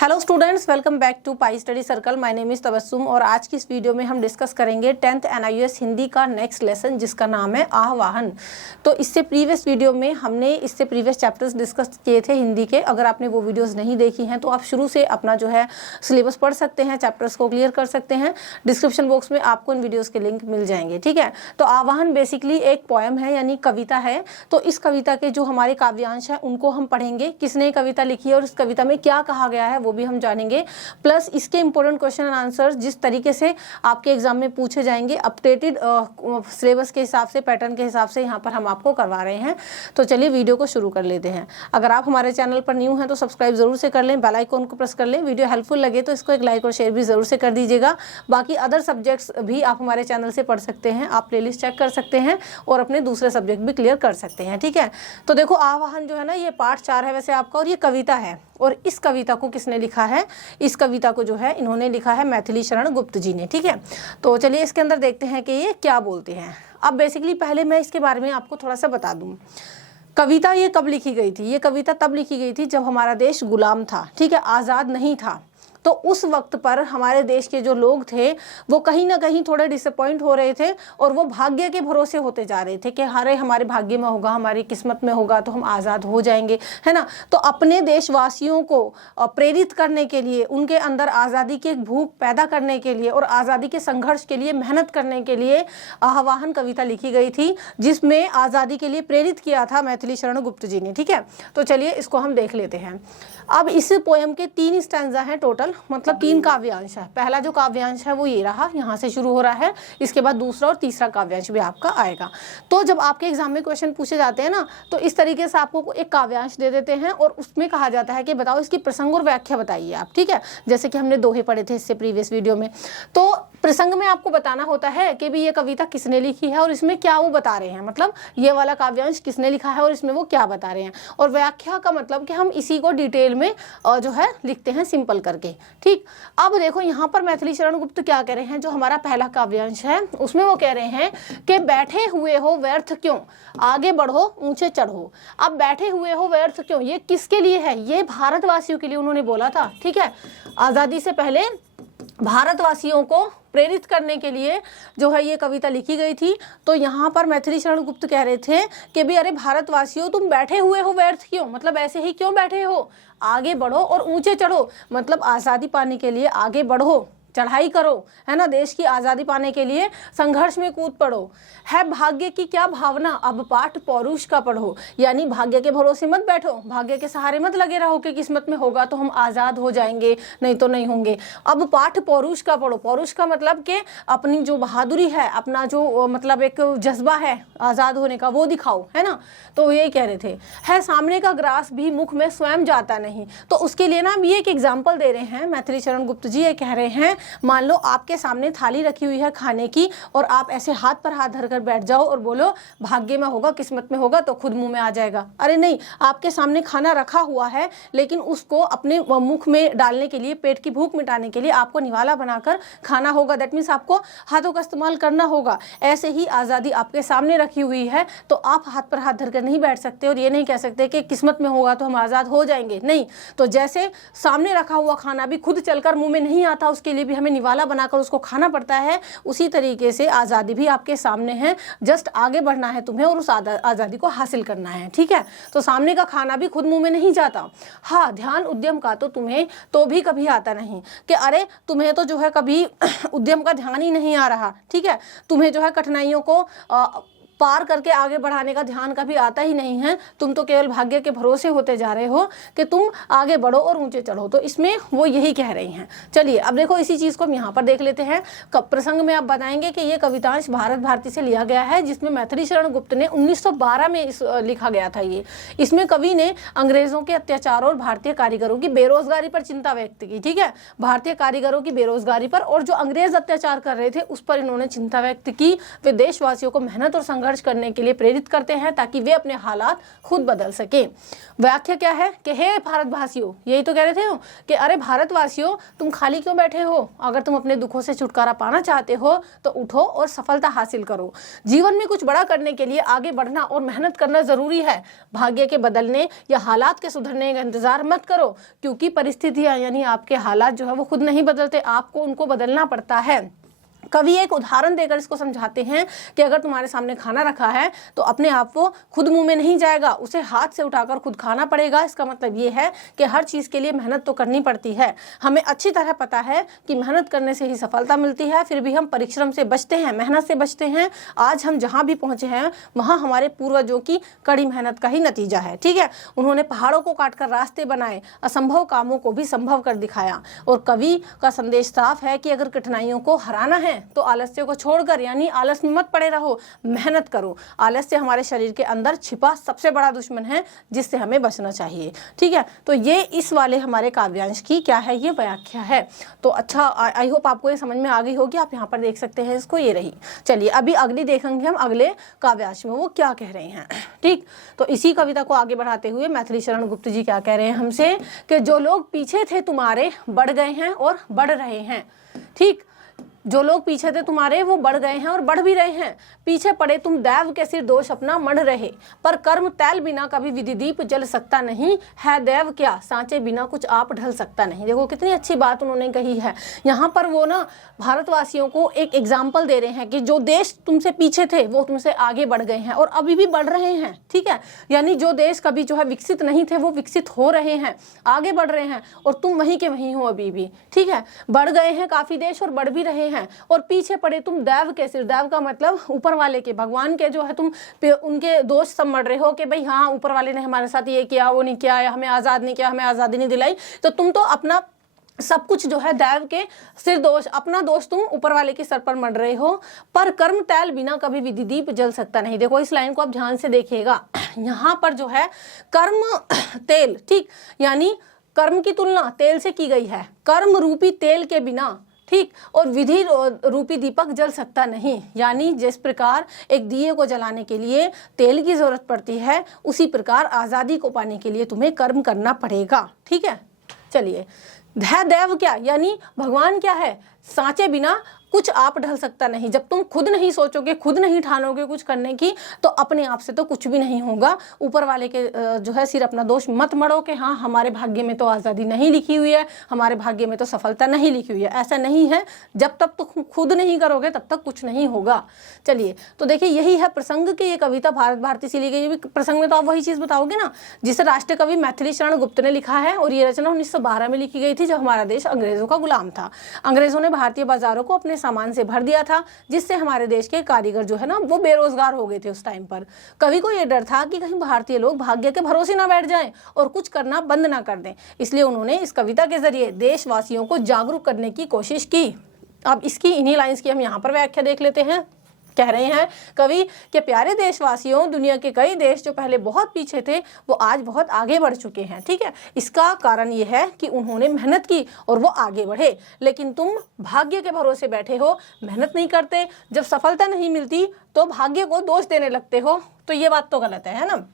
Hello students, welcome back to Pi study circle. My name is Tabassum और आज की इस वीडियो में हम डिस्कस करेंगे 10th NIOS हिंदी का नेक्स्ट लेसन जिसका नाम है आह्वान। तो इससे प्रीवियस वीडियो में हमने इससे प्रीवियस चैप्टर्स डिस्कस किए थे हिंदी के। अगर आपने वो वीडियोस नहीं देखी हैं तो आप शुरू से अपना जो है सिलेबस पढ़ सकते हैं, चैप्टर्स को क्लियर कर सकते हैं। डिस्क्रिप्शन बॉक्स में आपको इन वीडियोज़ के लिंक मिल जाएंगे, ठीक है। तो आह्वान बेसिकली एक पोएम है, यानी कविता है। तो इस कविता के जो हमारे काव्यांश हैं उनको हम पढ़ेंगे, किसने कविता लिखी है और इस कविता में क्या कहा गया है वो भी हम जानेंगे। प्लस इसके इंपॉर्टेंट क्वेश्चन एंड आंसर जिस तरीके से आपके एग्जाम में पूछे जाएंगे अपडेटेड सिलेबस के हिसाब से, पैटर्न के हिसाब से यहाँ पर हम आपको करवा रहे हैं। तो चलिए वीडियो को शुरू कर लेते हैं। अगर आप हमारे चैनल पर न्यू हैं तो सब्सक्राइब जरूर से कर लें, बेल आइकन को प्रेस कर लें। वीडियो हेल्पफुल लगे तो इसको एक लाइक और शेयर भी जरूर से कर दीजिएगा। बाकी अदर सब्जेक्ट्स भी आप हमारे चैनल से पढ़ सकते हैं, आप प्लेलिस्ट चेक कर सकते हैं और अपने दूसरे सब्जेक्ट भी क्लियर कर सकते हैं, ठीक है। तो देखो आह्वान जो है ना, ये पार्ट 4 है वैसे आपका, और ये कविता है। और इस कविता को किसने लिखा है? इस कविता को जो है इन्होंने लिखा है मैथिली शरण गुप्त जी ने, ठीक है। तो चलिए इसके अंदर देखते हैं कि ये क्या बोलते हैं। अब बेसिकली पहले मैं इसके बारे में आपको थोड़ा सा बता दूं। कविता ये कब लिखी गई थी? ये कविता तब लिखी गई थी जब हमारा देश गुलाम था, ठीक है, आज़ाद नहीं था। तो उस वक्त पर हमारे देश के जो लोग थे वो कहीं ना कहीं थोड़े डिसअपॉइंट हो रहे थे और वो भाग्य के भरोसे होते जा रहे थे कि अरे हमारे भाग्य में होगा, हमारी किस्मत में होगा तो हम आज़ाद हो जाएंगे, है ना। तो अपने देशवासियों को प्रेरित करने के लिए, उनके अंदर आज़ादी की एक भूख पैदा करने के लिए और आज़ादी के संघर्ष के लिए मेहनत करने के लिए आह्वान कविता लिखी गई थी, जिसमें आज़ादी के लिए प्रेरित किया था मैथिली शरण गुप्त जी ने, ठीक है। तो चलिए इसको हम देख लेते हैं। अब इस पोएम के 3 स्टैंजा हैं टोटल, मतलब 3 काव्यांश है। पहला जो काव्यांश है वो ये रहा, यहाँ से शुरू हो रहा है। इसके बाद दूसरा और तीसरा काव्यांश भी आपका आएगा। तो जब आपके एग्जाम में क्वेश्चन पूछे जाते हैं ना, तो इस तरीके से आपको एक काव्यांश दे देते हैं और उसमें कहा जाता है कि बताओ इसकी प्रसंग और व्याख्या बताइए आप, ठीक है। जैसे कि हमने दोहे पढ़े थे इससे प्रीवियस वीडियो में। तो प्रसंग में आपको बताना होता है कि भी ये कविता किसने लिखी है और इसमें क्या वो बता रहे हैं, मतलब ये वाला काव्यांश किसने लिखा है और इसमें वो क्या बता रहे हैं। और व्याख्या का मतलब कि हम इसी को डिटेल में जो है लिखते हैं सिंपल करके, ठीक। अब देखो यहाँ पर मैथिली शरण गुप्त क्या कह रहे हैं, जो हमारा पहला काव्यांश है उसमें वो कह रहे हैं कि बैठे हुए हो व्यर्थ क्यों, आगे बढ़ो ऊंचे चढ़ो। अब बैठे हुए हो व्यर्थ क्यों, ये किसके लिए है? ये भारतवासियों के लिए उन्होंने बोला था, ठीक है। आज़ादी से पहले भारतवासियों को प्रेरित करने के लिए जो है ये कविता लिखी गई थी। तो यहाँ पर मैथिली शरण गुप्त कह रहे थे कि भी अरे भारतवासियों तुम बैठे हुए हो व्यर्थ क्यों, मतलब ऐसे ही क्यों बैठे हो, आगे बढ़ो और ऊंचे चढ़ो, मतलब आज़ादी पाने के लिए आगे बढ़ो, चढ़ाई करो, है ना। देश की आज़ादी पाने के लिए संघर्ष में कूद पड़ो। है भाग्य की क्या भावना, अब पाठ पौरुष का पढ़ो, यानी भाग्य के भरोसे मत बैठो, भाग्य के सहारे मत लगे रहो कि किस्मत में होगा तो हम आज़ाद हो जाएंगे, नहीं तो नहीं होंगे। अब पाठ पौरुष का पढ़ो। पौरुष का मतलब कि अपनी जो बहादुरी है, अपना जो मतलब एक जज्बा है आज़ाद होने का, वो दिखाओ, है ना। तो यही कह रहे थे। है सामने का ग्रास भी मुख में स्वयं जाता नहीं। तो उसके लिए ना ये एक एग्जाम्पल दे रहे हैं मैथिली शरण गुप्त जी। ये कह रहे हैं मान लो आपके सामने थाली रखी हुई है खाने की और आप ऐसे हाथ पर हाथ धरकर बैठ जाओ और बोलो भाग्य में होगा, किस्मत में होगा तो खुद मुंह में आ जाएगा। अरे नहीं, आपके सामने खाना रखा हुआ है लेकिन उसको अपने मुख में डालने के लिए, पेट की भूख मिटाने के लिए आपको निवाला बनाकर खाना होगा। दैट मीन्स आपको हाथों का इस्तेमाल करना होगा। ऐसे ही आज़ादी आपके सामने रखी हुई है तो आप हाथ पर हाथ धरकर नहीं बैठ सकते और ये नहीं कह सकते कि किस्मत में होगा तो हम आज़ाद हो जाएंगे, नहीं। तो जैसे सामने रखा हुआ खाना भी खुद चलकर मुंह में नहीं आता, उसके लिए भी हमें निवाला बनाकर उसको खाना पड़ता है। उसी तरीके से आज़ादी भी आपके सामने है, जस्ट आगे बढ़ना है तुम्हें और उस आज़ादी को हासिल करना है, ठीक है। तो सामने का खाना भी खुद मुंह में नहीं जाता। हाँ, ध्यान उद्यम का तो तुम्हें तो भी कभी आता नहीं कि अरे तुम्हें तो जो है कभी उद्यम का ध्यान ही नहीं आ रहा, ठीक है। तुम्हें जो है कठिनाइयों को पार करके आगे बढ़ाने का ध्यान कभी आता ही नहीं है। तुम तो केवल भाग्य के भरोसे होते जा रहे हो कि तुम आगे बढ़ो और ऊंचे चढ़ो। तो इसमें वो यही कह रही हैं। चलिए अब देखो इसी चीज़ को हम यहाँ पर देख लेते हैं। प्रसंग में आप बताएंगे कि ये कवितांश भारत भारती से लिया गया है, जिसमें मैथिली शरण गुप्त ने 1912 में लिखा गया था ये। इसमें कवि ने अंग्रेजों के अत्याचार और भारतीय कारीगरों की बेरोजगारी पर चिंता व्यक्त की, ठीक है। भारतीय कारीगरों की बेरोजगारी पर और जो अंग्रेज अत्याचार कर रहे थे उस पर इन्होंने चिंता व्यक्त की। वे देशवासियों को मेहनत और संघर्ष खर्च करने के लिए प्रेरित करते हैं ताकि वे अपने हालात खुद बदल सके। व्याख्या क्या है कि हे भारतवासियों, यही तो कह रहे थे हो कि अरे भारतवासियों तुम खाली क्यों बैठे हो, अगर तुम अपने दुखों से छुटकारा पाना चाहते हो तो उठो और सफलता हासिल करो। जीवन में कुछ बड़ा करने के लिए आगे बढ़ना और मेहनत करना जरूरी है। भाग्य के बदलने या हालात के सुधरने का इंतजार मत करो, क्योंकि परिस्थितियां यानी आपके हालात जो है वो खुद नहीं बदलते, आपको उनको बदलना पड़ता है। कवि एक उदाहरण देकर इसको समझाते हैं कि अगर तुम्हारे सामने खाना रखा है तो अपने आप वो खुद मुंह में नहीं जाएगा, उसे हाथ से उठाकर खुद खाना पड़ेगा। इसका मतलब ये है कि हर चीज़ के लिए मेहनत तो करनी पड़ती है। हमें अच्छी तरह पता है कि मेहनत करने से ही सफलता मिलती है, फिर भी हम परिश्रम से बचते हैं, मेहनत से बचते हैं। आज हम जहाँ भी पहुँचे हैं वहाँ हमारे पूर्वजों की कड़ी मेहनत का ही नतीजा है। ठीक है, उन्होंने पहाड़ों को काटकर रास्ते बनाए, असंभव कामों को भी संभव कर दिखाया। और कवि का संदेश साफ है कि अगर कठिनाइयों को हराना है तो आलस्य को छोड़कर यानी आलस में मत पड़े रहो, मेहनत करो। आलस्य हमारे शरीर के अंदर छिपा सबसे बड़ा दुश्मन है जिससे हमें बचना चाहिए। ठीक है, तो ये इस वाले हमारे काव्यांश की क्या है, ये व्याख्या है। तो अच्छा, आई होप आपको ये समझ में आ गई होगी। आप यहाँ पर देख सकते हैं इसको, ये रही। चलिए अभी अगली देखेंगे हम अगले काव्यांश में वो क्या कह रहे हैं। ठीक, तो इसी कविता को आगे बढ़ाते हुए मैथिली शरण गुप्त जी क्या कह रहे हैं हमसे कि जो लोग पीछे थे तुम्हारे बढ़ गए हैं और बढ़ रहे हैं। ठीक, जो लोग पीछे थे तुम्हारे वो बढ़ गए हैं और बढ़ भी रहे हैं। पीछे पड़े तुम दैव के सिर दोष अपना मढ़ रहे, पर कर्म तैल बिना कभी विधि दीप जल सकता नहीं है। दैव क्या सांचे बिना कुछ आप ढल सकता नहीं। देखो कितनी अच्छी बात उन्होंने कही है। यहाँ पर वो ना भारतवासियों को एक एग्जाम्पल दे रहे हैं कि जो देश तुमसे पीछे थे वो तुमसे आगे बढ़ गए हैं और अभी भी बढ़ रहे हैं। ठीक है, यानी जो देश कभी जो है विकसित नहीं थे वो विकसित हो रहे हैं, आगे बढ़ रहे हैं, और तुम वहीं के वहीं हो अभी भी। ठीक है, बढ़ गए हैं काफी देश और बढ़ भी रहे हैं, और पीछे पड़े तुम दैव के सिर। दैव का मतलब ऊपर वाले के, भगवान के जो है तुम उनके दोष सब मढ़ रहे हो कि भाई हाँ ऊपर वाले ने हमारे साथ ये किया, वो नहीं किया, हमें आजाद नहीं किया, हमें आजादी नहीं दिलाई। तो तुम तो अपना सब कुछ जो है दैव के सिर दोष, अपना दोष तुम ऊपर वाले के सर पर मढ़ रहे हो। पर कर्म तैल बिना कभी विधि दीप जल सकता नहीं। देखो इस लाइन को आप ध्यान से देखिएगा, यहाँ पर जो है कर्म तेल, ठीक, यानी कर्म की तुलना तेल से की गई है। कर्म रूपी तेल के बिना, ठीक, और विधि रूपी दीपक जल सकता नहीं। यानी जिस प्रकार एक दिए को जलाने के लिए तेल की जरूरत पड़ती है, उसी प्रकार आज़ादी को पाने के लिए तुम्हें कर्म करना पड़ेगा। ठीक है, चलिए दैव क्या, यानी भगवान क्या है, सांचे बिना कुछ आप ढल सकता नहीं। जब तुम खुद नहीं सोचोगे, खुद नहीं ठानोगे कुछ करने की, तो अपने आप से तो कुछ भी नहीं होगा। ऊपर वाले के जो है सिर अपना दोष मत मढ़ो कि हाँ हमारे भाग्य में तो आज़ादी नहीं लिखी हुई है, हमारे भाग्य में तो सफलता नहीं लिखी हुई है। ऐसा नहीं है, जब तक तो खुद नहीं करोगे तब तक कुछ नहीं होगा। चलिए, तो देखिए यही है प्रसंग की ये कविता भारत भारती से ली गई। प्रसंग में तो आप वही चीज़ बताओगे ना जिसे राष्ट्रीय कवि मैथिली शरण गुप्त ने लिखा है, और ये रचना 1912 में लिखी गई थी जब हमारा देश अंग्रेजों का गुलाम था। अंग्रेजों ने भारतीय बाजारों को अपने सामान से भर दिया था, जिससे हमारे देश के कारीगर जो है ना वो बेरोजगार हो गए थे उस टाइम पर। कवि को ये डर था कि कहीं भारतीय लोग भाग्य के भरोसे ना बैठ जाएं और कुछ करना बंद ना कर दें, इसलिए उन्होंने इस कविता के जरिए देशवासियों को जागरूक करने की कोशिश की। अब इसकी इन्हीं लाइंस की हम यहाँ पर व्याख्या देख लेते हैं। कह रहे हैं कवि के प्यारे देशवासियों, दुनिया के कई देश जो पहले बहुत पीछे थे वो आज बहुत आगे बढ़ चुके हैं। ठीक है, इसका कारण ये है कि उन्होंने मेहनत की और वो आगे बढ़े। लेकिन तुम भाग्य के भरोसे बैठे हो, मेहनत नहीं करते, जब सफलता नहीं मिलती तो भाग्य को दोष देने लगते हो, तो ये बात तो गलत है ना।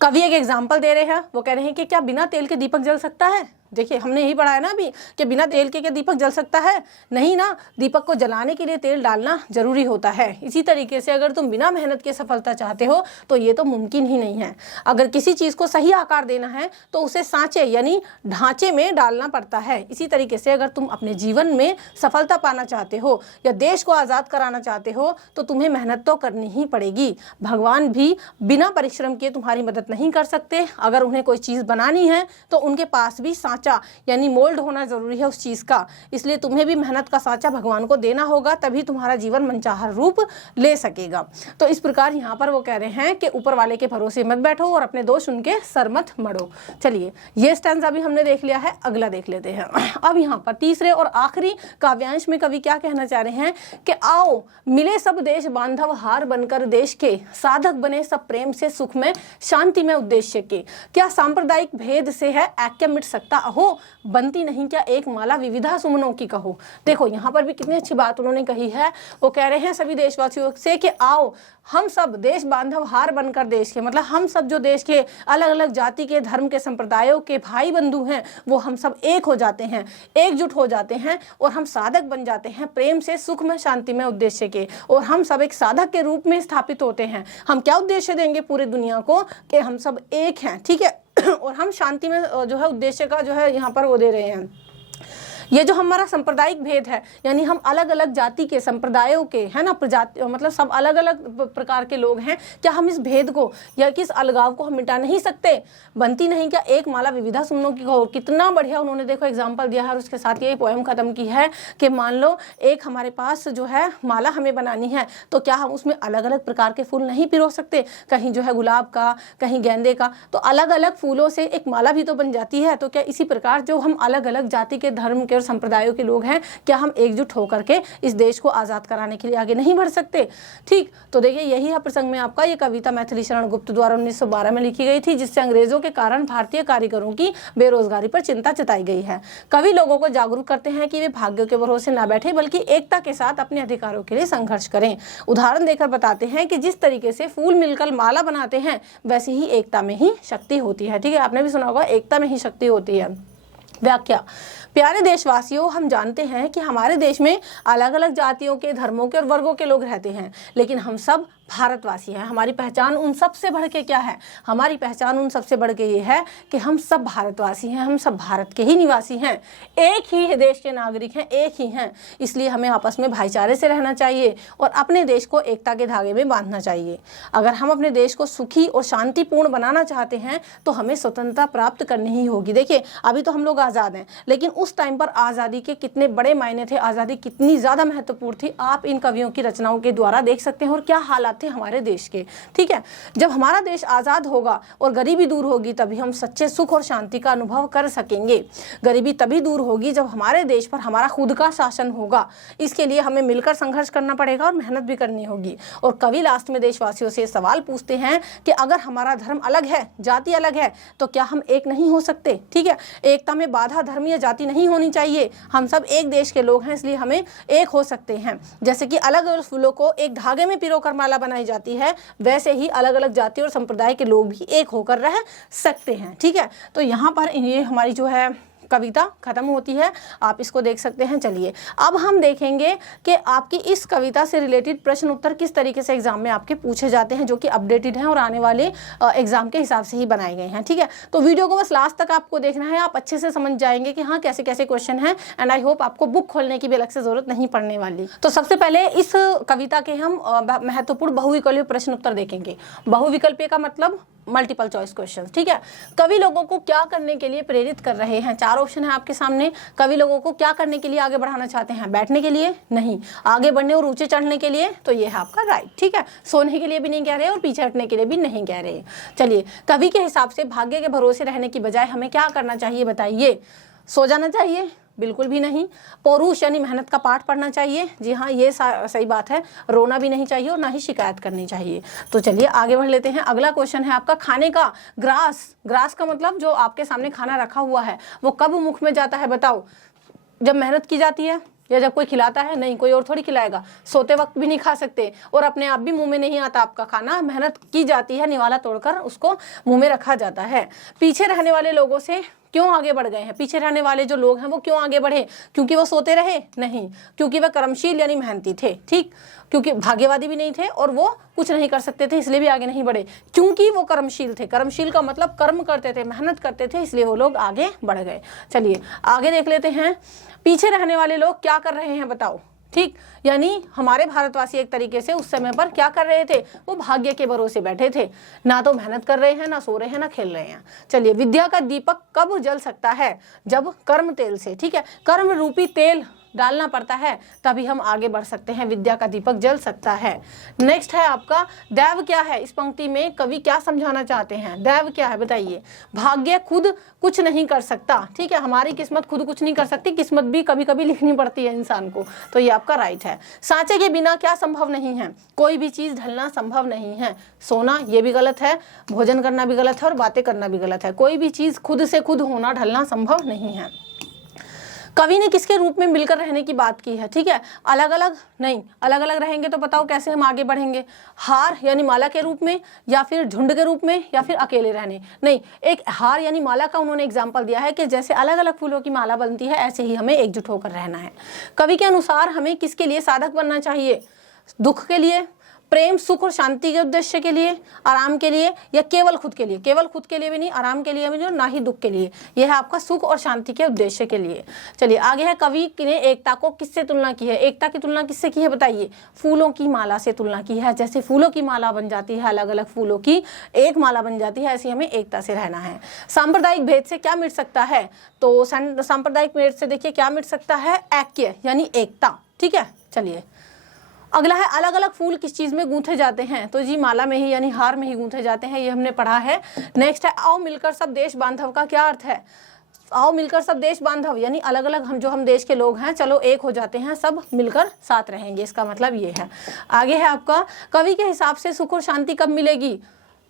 कवि एक एग्जाम्पल दे रहे हैं, वो कह रहे हैं कि क्या बिना तेल के दीपक जल सकता है। देखिए हमने यही पढ़ा है ना अभी कि बिना तेल के क्या दीपक जल सकता है, नहीं ना। दीपक को जलाने के लिए तेल डालना जरूरी होता है। इसी तरीके से अगर तुम बिना मेहनत के सफलता चाहते हो तो ये तो मुमकिन ही नहीं है। अगर किसी चीज़ को सही आकार देना है तो उसे सांचे यानी ढांचे में डालना पड़ता है। इसी तरीके से अगर तुम अपने जीवन में सफलता पाना चाहते हो या देश को आज़ाद कराना चाहते हो तो तुम्हें मेहनत तो करनी ही पड़ेगी। भगवान भी बिना परिश्रम किए तुम्हारी मदद नहीं कर सकते। अगर उन्हें कोई चीज़ बनानी है तो उनके पास भी सांचा यानी मोल्ड होना जरूरी है उस चीज़ का। इसलिए तुम्हें भी मेहनत का सांचा भगवान को देना होगा, तभी तुम्हारा जीवन मनचाहा रूप ले सकेगा। तो इस प्रकार यहाँ पर वो कह रहे हैं कि ऊपर वाले के भरोसे मत बैठो और अपने दोष उनके सर मत मढ़ो। चलिए ये स्टैंजा भी हमने देख लिया है, अगला देख लेते हैं। अब यहाँ पर तीसरे और आखिरी काव्यांश में कवि क्या कहना चाह रहे हैं कि आओ मिले सब देश बांधव हार बनकर देश के, साधक बने सब प्रेम से सुख में शांति में उद्देश्य के। क्या सांप्रदायिक भेद से है ऐक्य मिट सकता अहो बनती नहीं क्या एक माला विविधा सुमनों की कहो। देखो यहाँ पर भी कितनी अच्छी बात उन्होंने कही है। वो कह रहे हैं सभी देशवासियों से कि आओ हम सब देश बांधव हार बनकर देश के, मतलब हम सब जो देश के अलग अलग जाति के, धर्म के, संप्रदायों के भाई बंधु हैं, वो हम सब एक हो जाते हैं, एकजुट हो जाते हैं और हम साधक बन जाते हैं प्रेम से, सुख में, शांति में उद्देश्य के। और हम सब एक साधक के रूप में स्थापित होते हैं। हम क्या उद्देश्य देंगे पूरे दुनिया को कि हम सब एक हैं, ठीक है। और हम शांति में जो है उद्देश्य का जो है यहाँ पर वो दे रहे हैं। ये जो हमारा सांप्रदायिक भेद है, यानी हम अलग अलग जाति के, संप्रदायों के, है ना, प्रजाति, मतलब सब अलग अलग प्रकार के लोग हैं, क्या हम इस भेद को या किस अलगाव को हम मिटा नहीं सकते? बनती नहीं क्या एक माला विविधा सुमनों की कहो। कितना बढ़िया उन्होंने देखो एग्जाम्पल दिया है और उसके साथ ये पोएम खत्म की है कि मान लो एक हमारे पास जो है माला हमें बनानी है, तो क्या हम उसमें अलग अलग प्रकार के फूल नहीं पिरो सकते? कहीं जो है गुलाब का, कहीं गेंदे का, तो अलग अलग फूलों से एक माला भी तो बन जाती है। तो क्या इसी प्रकार जो हम अलग अलग जाति के, धर्म के और संप्रदायों के लोग हैं, क्या हम एकजुट होकर के इस देश को आजाद कराने के लिए आगे नहीं बढ़ सकते? ठीक, तो देखिए यही है प्रसंग में आपका ये कविता मैथिली शरण गुप्त द्वारा 1912 में लिखी गई थी, जिससे अंग्रेजों के कारण भारतीय कारीगरों की बेरोजगारी पर चिंता जताई गई है। कवि लोगों को जागरूक करते हैं कि वे भाग्य के भरोसे न बैठे, बल्कि एकता के साथ अपने अधिकारों के लिए संघर्ष करें। उदाहरण देकर बताते हैं कि जिस तरीके से फूल मिलकर माला बनाते हैं, वैसे ही एकता में ही शक्ति होती है। ठीक है, आपने भी सुना होगा एकता में ही शक्ति होती है। व्याख्या। प्यारे देशवासियों, हम जानते हैं कि हमारे देश में अलग अलग जातियों के, धर्मों के और वर्गों के लोग रहते हैं, लेकिन हम सब भारतवासी हैं। हमारी पहचान उन सब से बढ़ के क्या है? हमारी पहचान उन सब से बढ़ के ये है कि हम सब भारतवासी हैं, हम सब भारत के ही निवासी हैं, एक ही देश के नागरिक हैं, एक ही हैं। इसलिए हमें आपस में भाईचारे से रहना चाहिए और अपने देश को एकता के धागे में बांधना चाहिए। अगर हम अपने देश को सुखी और शांतिपूर्ण बनाना चाहते हैं तो हमें स्वतंत्रता प्राप्त करनी ही होगी। देखिए अभी तो हम लोग आज़ाद हैं, लेकिन उस टाइम पर आज़ादी के कितने बड़े मायने थे, आज़ादी कितनी ज़्यादा महत्वपूर्ण थी, आप इन कवियों की रचनाओं के द्वारा देख सकते हैं और क्या हालात थे हमारे देश के। ठीक है, जब हमारा देश आज़ाद होगा और गरीबी दूर होगी, तभी हम सच्चे सुख और शांति का अनुभव कर सकेंगे। गरीबी तभी दूर होगी जब हमारे देश पर हमारा खुद का शासन होगा। इसके लिए हमें मिलकर संघर्ष करना पड़ेगा और मेहनत भी करनी होगी। और कवि लास्ट में देशवासियों से सवाल पूछते हैं कि अगर हमारा धर्म अलग है, जाति अलग है, तो क्या हम एक नहीं हो सकते? ठीक है, एकता में बाधा धर्म या जाति नहीं होनी चाहिए। हम सब एक देश के लोग हैं, इसलिए हमें एक हो सकते हैं। जैसे कि अलग अलग फूलों को एक धागे में पिरोकर माला बनाई जाती है, वैसे ही अलग अलग जाति और संप्रदाय के लोग भी एक होकर रह सकते हैं। ठीक है, तो यहाँ पर ये हमारी जो है कविता खत्म होती है, आप इसको देख सकते हैं। चलिए अब हम देखेंगे कि आपकी इस कविता से रिलेटेड प्रश्न उत्तर किस तरीके से एग्जाम में आपके पूछे जाते हैं, जो कि अपडेटेड हैं और आने वाले एग्जाम के हिसाब से ही बनाए गए हैं। ठीक है, तो वीडियो को बस लास्ट तक आपको देखना है, आप अच्छे से समझ जाएंगे कि हाँ कैसे कैसे क्वेश्चन हैं। एंड आई होप आपको बुक खोलने की भी अलग से जरूरत नहीं पड़ने वाली। तो सबसे पहले इस कविता के हम महत्वपूर्ण बहुविकल्पीय प्रश्न उत्तर देखेंगे। बहुविकल्पीय का मतलब मल्टीपल चॉइस क्वेश्चन। ठीक है, कवि लोगों को क्या करने के लिए प्रेरित कर रहे हैं? 4 ऑप्शन है आपके सामने। कवि लोगों को क्या करने के लिए आगे बढ़ाना चाहते हैं? बैठने के लिए नहीं, आगे बढ़ने और ऊंचे चढ़ने के लिए, तो ये है आपका राइट। ठीक है, सोने के लिए भी नहीं कह रहे और पीछे हटने के लिए भी नहीं कह रहे। चलिए, कवि के हिसाब से भाग्य के भरोसे रहने की बजाय हमें क्या करना चाहिए बताइए? सो जाना चाहिए? बिल्कुल भी नहीं। पौरुष यानी मेहनत का पाठ पढ़ना चाहिए? जी हाँ, ये सही बात है। रोना भी नहीं चाहिए और ना ही शिकायत करनी चाहिए। तो चलिए आगे बढ़ लेते हैं। अगला क्वेश्चन है आपका खाने का। ग्रास, ग्रास का मतलब जो आपके सामने खाना रखा हुआ है वो कब मुख में जाता है बताओ? जब मेहनत की जाती है या जब कोई खिलाता है? नहीं, कोई और थोड़ी खिलाएगा। सोते वक्त भी नहीं खा सकते और अपने आप भी मुंह में नहीं आता आपका खाना। मेहनत की जाती है, निवाला तोड़कर उसको मुंह में रखा जाता है। पीछे रहने वाले लोगों से क्यों आगे बढ़ गए हैं? पीछे रहने वाले जो लोग हैं वो क्यों आगे बढ़े? क्योंकि वो सोते रहे? नहीं, क्योंकि वह कर्मशील यानी मेहनती थे। ठीक, क्योंकि भाग्यवादी भी नहीं थे और वो कुछ नहीं कर सकते थे, इसलिए भी आगे नहीं बढ़े। क्योंकि वो कर्मशील थे। कर्मशील का मतलब कर्म करते थे, मेहनत करते थे, इसलिए वो लोग आगे बढ़ गए। चलिए आगे देख लेते हैं। पीछे रहने वाले लोग क्या कर रहे हैं बताओ? ठीक, यानी हमारे भारतवासी एक तरीके से उस समय पर क्या कर रहे थे? वो भाग्य के भरोसे बैठे थे, ना तो मेहनत कर रहे हैं, ना सो रहे हैं, ना खेल रहे हैं। चलिए, विद्या का दीपक कब जल सकता है? जब कर्म तेल से। ठीक है, कर्म रूपी तेल डालना पड़ता है, तभी हम आगे बढ़ सकते हैं, विद्या का दीपक जल सकता है। नेक्स्ट है आपका दैव क्या है। इस पंक्ति में कवि क्या समझाना चाहते हैं, दैव क्या है बताइए। भाग्य खुद कुछ नहीं कर सकता, ठीक है, हमारी किस्मत खुद कुछ नहीं कर सकती, किस्मत भी कभी कभी लिखनी पड़ती है इंसान को, तो ये आपका राइट है। सांचे के बिना क्या संभव नहीं है, कोई भी चीज ढलना संभव नहीं है। सोना ये भी गलत है, भोजन करना भी गलत है और बातें करना भी गलत है। कोई भी चीज खुद से खुद होना ढलना संभव नहीं है। कवि ने किसके रूप में मिलकर रहने की बात की है, ठीक है, अलग अलग नहीं, अलग अलग रहेंगे तो बताओ कैसे हम आगे बढ़ेंगे। हार यानी माला के रूप में, या फिर झुंड के रूप में, या फिर अकेले रहने, नहीं, एक हार यानी माला का उन्होंने एग्जाम्पल दिया है कि जैसे अलग अलग फूलों की माला बनती है ऐसे ही हमें एकजुट होकर रहना है। कवि के अनुसार हमें किसके लिए साधक बनना चाहिए, दुख के लिए, प्रेम सुख और शांति के उद्देश्य के लिए, आराम के लिए, या केवल खुद के लिए। केवल खुद के लिए भी नहीं, आराम के लिए भी नहीं, ना ही दुख के लिए। यह है आपका सुख और शांति के उद्देश्य के लिए। चलिए आगे है, कवि ने एकता को किससे तुलना की है। एकता की तुलना किससे की है बताइए, फूलों की माला से तुलना की है। जैसे फूलों की माला बन जाती है, अलग अलग फूलों की एक माला बन जाती है, ऐसी हमें एकता से रहना है। सांप्रदायिक भेद से क्या मिट सकता है, तो सांप्रदायिक भेद से देखिए क्या मिट सकता है, ऐक्य यानी एकता, ठीक है। चलिए अगला है, अलग अलग फूल किस चीज में गूंथे जाते हैं, तो जी माला में ही यानी हार में ही गूंथे जाते हैं, ये हमने पढ़ा है। नेक्स्ट है, आओ मिलकर सब देश बांधव का क्या अर्थ है। आओ मिलकर सब देश बांधव यानी अलग अलग हम देश के लोग हैं, चलो एक हो जाते हैं, सब मिलकर साथ रहेंगे, इसका मतलब ये है। आगे है आपका, कवि के हिसाब से सुख और शांति कब मिलेगी,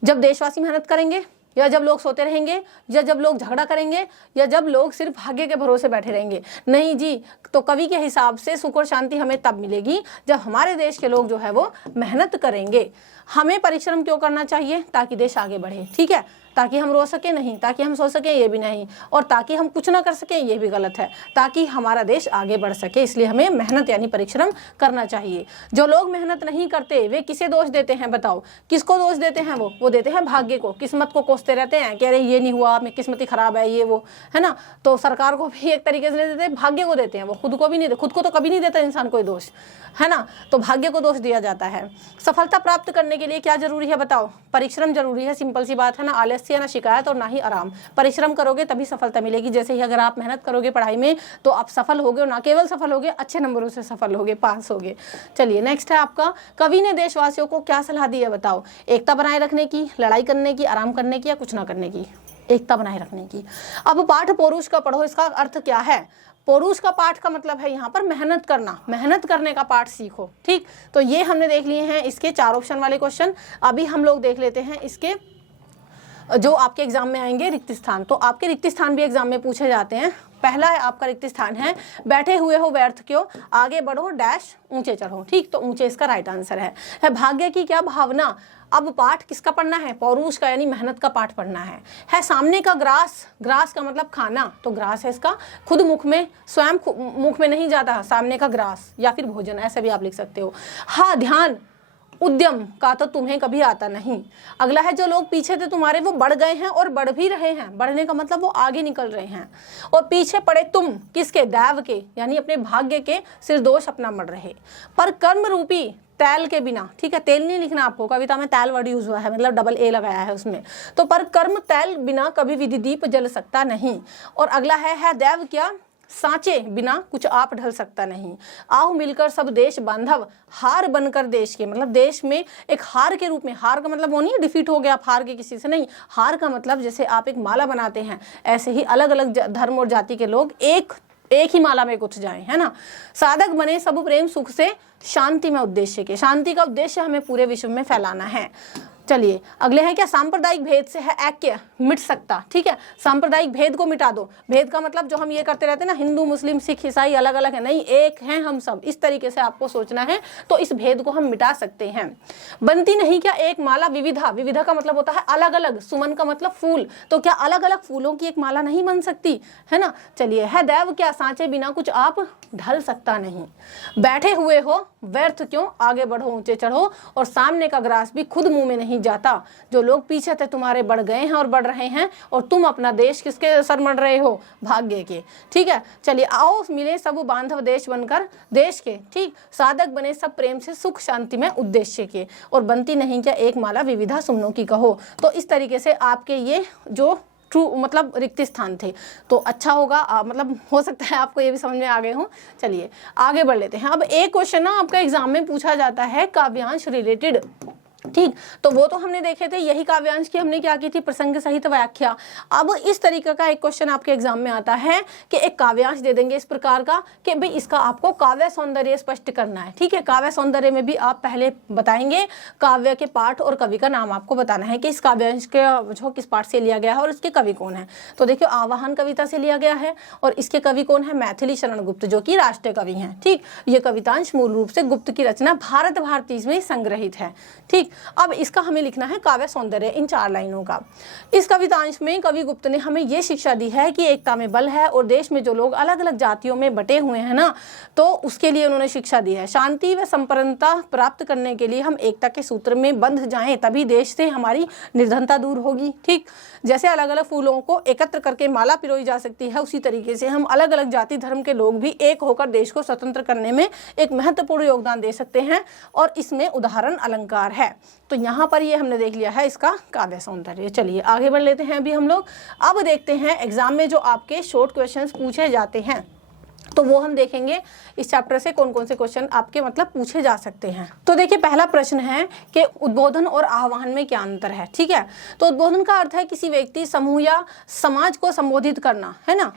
जब देशवासी मेहनत करेंगे, या जब लोग सोते रहेंगे, या जब लोग झगड़ा करेंगे, या जब लोग सिर्फ भाग्य के भरोसे बैठे रहेंगे। नहीं जी, तो कवि के हिसाब से सुख और शांति हमें तब मिलेगी जब हमारे देश के लोग जो है वो मेहनत करेंगे। हमें परिश्रम क्यों करना चाहिए, ताकि देश आगे बढ़े, ठीक है, ताकि हम रो सके नहीं, ताकि हम सो सके ये भी नहीं, और ताकि हम कुछ ना कर सके ये भी गलत है, ताकि हमारा देश आगे बढ़ सके, इसलिए हमें मेहनत यानी परिश्रम करना चाहिए। जो लोग मेहनत नहीं करते वे किसे दोष देते हैं बताओ, किसको दोष देते हैं, वो देते हैं भाग्य को, किस्मत को कोसते रहते हैं, कह रहे ये नहीं हुआ, मेरी किस्मत ही खराब है, ये वो है ना। तो सरकार को भी एक तरीके से देते हैं, भाग्य को देते हैं, वो खुद को भी नहीं देते, खुद को तो कभी नहीं देता इंसान कोई दोष, है ना, तो भाग्य को दोष दिया जाता है। सफलता प्राप्त करने के लिए क्या जरूरी है बताओ, परिश्रम जरूरी है, सिंपल सी बात है ना, आलस्य ना शिकायत और ना ही आराम। परिश्रम करोगे तभी सफलता मिलेगी। जैसे ही अगर आप मेहनत करोगे पढ़ाई में तो आप सफल होगे, और ना केवल सफल होगे, अच्छे नंबरों से सफल होगे, पास होगे। चलिए नेक्स्ट है आपका, कवि ने देशवासियों को क्या सलाह दी है बताओ, एकता बनाए रखने की, लड़ाई करने की, आराम करने की, या कुछ ना करने की, एकता बनाए रखने की। अब पाठ पौरुष का पढ़ो, इसका अर्थ क्या है। पौरुष का पाठ का मतलब है यहाँ पर मेहनत करना, मेहनत करने का पाठ सीखो, ठीक। तो ये हमने देख लिए हैं इसके 4 ऑप्शन वाले क्वेश्चन। अभी हम लोग देख लेते हैं इसके जो आपके एग्जाम में आएंगे रिक्त स्थान। तो आपके रिक्त स्थान भी एग्जाम में पूछे जाते हैं। पहला है आपका रिक्त स्थान है, बैठे हुए हो व्यर्थ क्यों, आगे बढ़ो डैश ऊंचे चढ़ो, ठीक। तो ऊंचे इसका राइट आंसर है भाग्य की क्या भावना। अब पाठ किसका पढ़ना है, पौरुष का यानी मेहनत का पाठ पढ़ना है सामने का ग्रास, ग्रास का मतलब खाना, तो ग्रास है इसका, खुद मुख में, स्वयं मुख में नहीं जाता, सामने का ग्रास या फिर भोजन, ऐसे भी आप लिख सकते हो। हाँ ध्यान, उद्यम का तो तुम्हें कभी आता नहीं। अगला है, जो लोग पीछे थे तुम्हारे वो बढ़ गए हैं और बढ़ भी रहे हैं, बढ़ने का मतलब वो आगे निकल रहे हैं। और पीछे पड़े तुम किसके, दैव के यानी अपने भाग्य के, सिरदोष अपना मर रहे। पर कर्म रूपी तैल के बिना, ठीक है, तेल नहीं लिखना आपको, कविता में तैल वर्ड यूज हुआ है, मतलब डबल ए लगाया है उसमें। तो पर कर्म तैल बिना कभी विधि दीप जल सकता नहीं। और अगला है दैव क्या, सांचे बिना कुछ आप ढल सकता नहीं। आओ मिलकर सब देश बांधव, हार बनकर देश के, मतलब देश में एक हार के रूप में, हार का मतलब वो नहीं डिफीट हो गया आप हार के किसी से, नहीं, हार का मतलब जैसे आप एक माला बनाते हैं ऐसे ही अलग अलग धर्म और जाति के लोग एक ही माला में गुथ जाएं, है ना। साधक बने सब प्रेम सुख से, शांति में उद्देश्य के, शांति का उद्देश्य हमें पूरे विश्व में फैलाना है। चलिए अगले हैं क्या, सांप्रदायिक भेद से है ऐक्य मिट सकता, ठीक है, सांप्रदायिक भेद को मिटा दो। भेद का मतलब जो हम ये करते रहते हैं ना, हिंदू मुस्लिम सिख ईसाई अलग अलग है, नहीं, एक हैं हम सब, इस तरीके से आपको सोचना है, तो इस भेद को हम मिटा सकते हैं। बनती नहीं क्या एक माला विविधा, विविधा का मतलब होता है अलग अलग, सुमन का मतलब फूल, तो क्या अलग अलग फूलों की एक माला नहीं बन सकती, है ना। चलिए है दैव क्या, सांचे बिना कुछ आप ढल सकता नहीं। बैठे हुए हो व्यर्थ क्यों, आगे बढ़ो ऊंचे चढ़ो, और सामने का ग्रास भी खुद मुंह में नहीं जाता। जो लोग पीछे थे तुम्हारे बढ़ गए हैं और बढ़ रहे हैं, और तुम अपना देश किसके सर मढ़ रहे हो, भाग्य के, ठीक है। चलिए आओ मिले सब बांधव देश बनकर देश के, ठीक। साधक बने सब प्रेम से सुख शांति में उद्देश्य के, और बनती नहीं क्या एक माला विविधा सुमनों की कहो। तो इस तरीके से आपके ये जो मतलब रिक्त स्थान थे। तो अच्छा होगा, मतलब हो सकता है आपको ये भी समझ में आ गए हो। चलिए आगे बढ़ लेते हैं। अब एक क्वेश्चन ना आपका एग्जाम में पूछा जाता है काव्यांश रिलेटेड, ठीक। तो वो तो हमने देखे थे, यही काव्यांश की हमने क्या की थी, प्रसंग सहित व्याख्या। अब इस तरीके का एक क्वेश्चन आपके एग्जाम में आता है कि एक काव्यांश दे देंगे इस प्रकार का कि भाई इसका आपको काव्य सौंदर्य स्पष्ट करना है, ठीक है। काव्य सौंदर्य में भी आप पहले बताएंगे काव्य के पाठ और कवि का नाम आपको बताना है कि इस काव्यांश के जो किस पाठ से लिया गया है और इसके कवि कौन है। तो देखियो आवाहन कविता से लिया गया है और इसके कवि कौन है, मैथिली शरण गुप्त, जो कि राष्ट्रीय कवि हैं, ठीक। ये कवितांश मूल रूप से गुप्त की रचना भारत भारती में संग्रहित है, ठीक। अब इसका हमें लिखना है काव्य सौंदर्य इन 4 लाइनों का। इस कवितांश में कवि गुप्त ने हमें यह शिक्षा दी है कि एकता में बल है और देश में जो लोग अलग अलग जातियों में बटे हुए हैं ना, तो उसके लिए उन्होंने शिक्षा दी है। शांति व संपन्नता प्राप्त करने के लिए हम एकता के सूत्र में बंध जाएं, तभी देश से हमारी निर्धनता दूर होगी, ठीक। जैसे अलग अलग फूलों को एकत्र करके माला पिरोई जा सकती है, उसी तरीके से हम अलग अलग जाति धर्म के लोग भी एक होकर देश को स्वतंत्र करने में एक महत्वपूर्ण योगदान दे सकते हैं और इसमें उदाहरण अलंकार है। तो यहाँ पर ये हमने देख लिया है इसका काव्य सौंदर्य। चलिए आगे बढ़ लेते हैं अभी हम लोग। अब देखते हैं एग्जाम में जो आपके शॉर्ट क्वेश्चंस पूछे जाते हैं, तो वो हम देखेंगे इस चैप्टर से कौन कौन से क्वेश्चन आपके मतलब पूछे जा सकते हैं। तो देखिए पहला प्रश्न है कि उद्बोधन और आह्वान में क्या अंतर है, ठीक है। तो उद्बोधन का अर्थ है किसी व्यक्ति, समूह या समाज को संबोधित करना, है ना।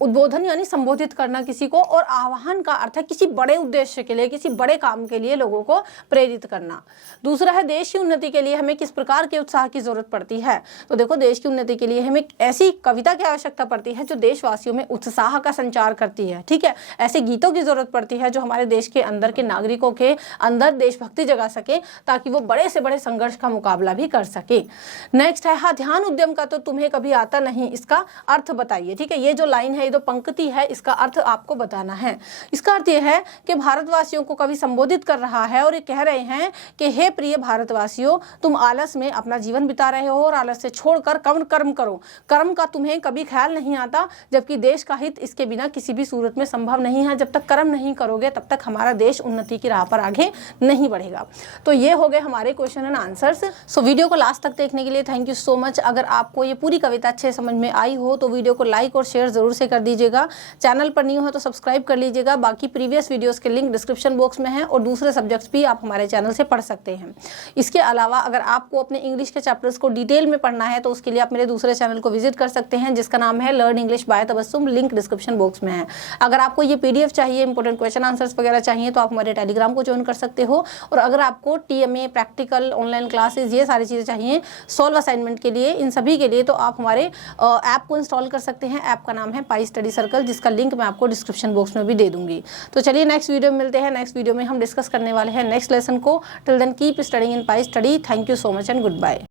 उद्बोधन यानी संबोधित करना किसी को, और आह्वान का अर्थ है किसी बड़े उद्देश्य के लिए, किसी बड़े काम के लिए लोगों को प्रेरित करना। दूसरा है देश की उन्नति के लिए हमें किस प्रकार के उत्साह की जरूरत पड़ती है। तो देखो देश की उन्नति के लिए हमें ऐसी कविता की आवश्यकता पड़ती है जो देशवासियों में उत्साह का संचार करती है, ठीक है। ऐसे गीतों की जरूरत पड़ती है जो हमारे देश के अंदर के नागरिकों के अंदर देशभक्ति जगा सके, ताकि वो बड़े से बड़े संघर्ष का मुकाबला भी कर सके। नेक्स्ट है हाँ ध्यान उद्यम का तो तुम्हें कभी आता नहीं, इसका अर्थ बताइए, ठीक है। ये जो लाइन है, ये जो पंक्ति है, इसका अर्थ आपको बताना है। इसका अर्थ ये है कि भारतवासियों को कवि संबोधित कर रहा है और ये कह रहे हैं कि हे प्रिय भारतवासियों, तुम आलस में अपना जीवन बिता रहे हो और आलस से छोड़कर कर्म करो। कर्म का तुम्हें कभी ख्याल नहीं आता, जबकि देश का हित इसके बिना किसी भी सूरत में संभव नहीं है। जब तक कर्म नहीं करोगे तब तक हमारा देश उन्नति की राह पर आगे नहीं बढ़ेगा। तो ये हो गए हमारे question and answers. So video को लास्ट तक देखने के लिए थैंक यू सो मच। अगर आपको ये पूरी कविता अच्छे समझ में आई हो तो वीडियो को लाइक और शेयर जरूर से कर दीजिएगा। चैनल पर न्यू हो तो सब्सक्राइब कर लीजिएगा। बाकी प्रीवियस वीडियोस के लिंक डिस्क्रिप्शन बॉक्स में है और दूसरे सब्जेक्ट्स भी आप हमारे चैनल से पढ़ सकते हैं। इसके अलावा अगर आपको अपने इंग्लिश के चैप्टर्स को डिटेल में पढ़ना है तो उसके लिए आप मेरे दूसरे चैनल को विजिट कर सकते हैं, जिसका नाम है learn English by Tabassum. Link description box में है। अगर आपको ये PDF चाहिए, इंपॉर्टेंट क्वेश्चन आंसर्स वगैरह चाहिए, तो आप हमारे टेलीग्राम को ज्वाइन कर सकते हो। और अगर आपको TMA, प्रैक्टिकल, ऑनलाइन क्लासेस, ये सारी चीज़ें चाहिए सॉल्व असाइनमेंट के लिए, इन सभी के लिए, तो आप हमारे ऐप को इंस्टॉल कर सकते हैं। ऐप का नाम है पाई स्टडी सर्कल, जिसका लिंक मैं आपको डिस्क्रिप्शन बॉक्स में भी दे दूंगी। तो चलिए नेक्स्ट वीडियो में मिलते हैं। नेक्स्ट वीडियो में हम डिस्कस करने वाले हैं नेक्स्ट लेसन को। Till then keep studying in Pi study. Thank you so much and good bye.